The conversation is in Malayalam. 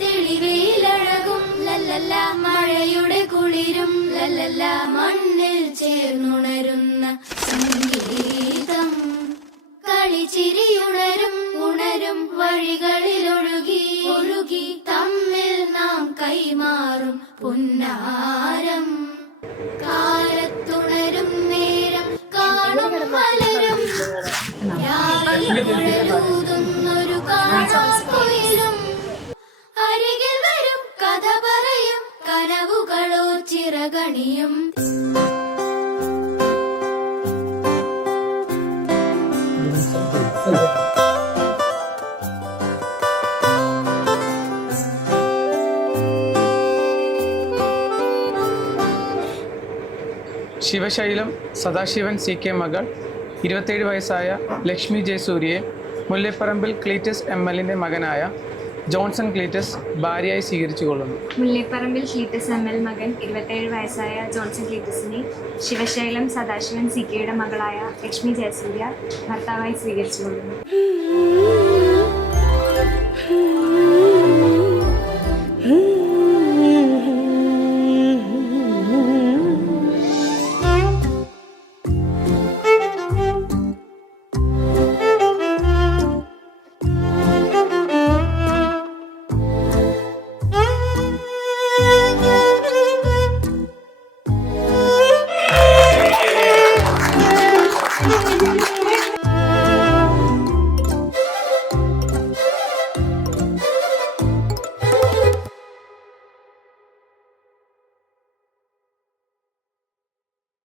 തെളിവെയിലഴകും ലല്ലല്ല, മഴയുടെ കുളിരും ലല്ലല്ല, മണ്ണിൽ ചേർന്നുണരുന്ന സംഗീതം. കളിച്ചിരിയുണരും ഉണരും വഴികളിൽ ഒഴുകി ഒഴുകി, തമ്മിൽ നാം കൈമാറും പുന്നാരം. കാലത്തുണരും നേരം കാണും മലരും, ൂതുന്നൊരു കാണാക്കുയിലും. അരികിൽ വരും കഥ പറയും കനവുകളോ ചിറകണിയും. ശിവശൈലം സദാശിവൻ CK മകൾ 27 വയസ്സായ ലക്ഷ്മി ജയസൂര്യയെ മുല്ലേപ്പറമ്പിൽ ക്ലീറ്റസ് MLന്റെ മകനായ ജോൺസൺ ക്ലീറ്റസ് ഭാര്യയായി സ്വീകരിച്ചുകൊള്ളുന്നു. മുല്ലേപ്പറമ്പിൽ ക്ലീറ്റസ് ML മകൻ 27 വയസ്സായ ജോൺസൺ ക്ലീറ്റസിനെ ശിവശൈലം സദാശിവൻ CKയുടെ മകളായ ലക്ഷ്മി ജയസൂര്യ ഭർത്താവായി സ്വീകരിച്ചുകൊള്ളുന്നു.